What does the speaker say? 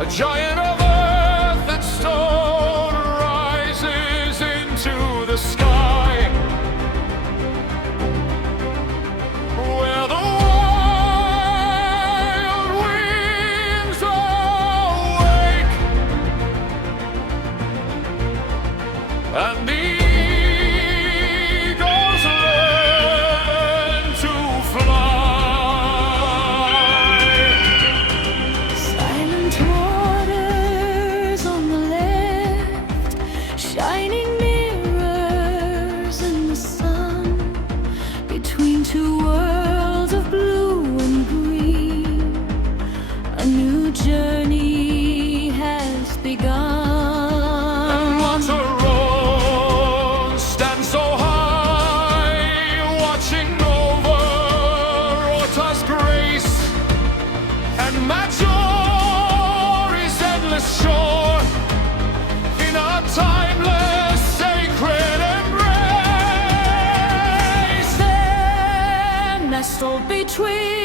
A giant of earth and stone rises into the sky, where the wild winds awake, and the eagles learn to fly. Silent waters on the left, shining mirrors in the sun, between two worlds of blue and green, a new journey has begun. Mottarone stands so high, watching over Rota's grace, and Maggiore endless shore in a timeless sacred embrace. There, nestled between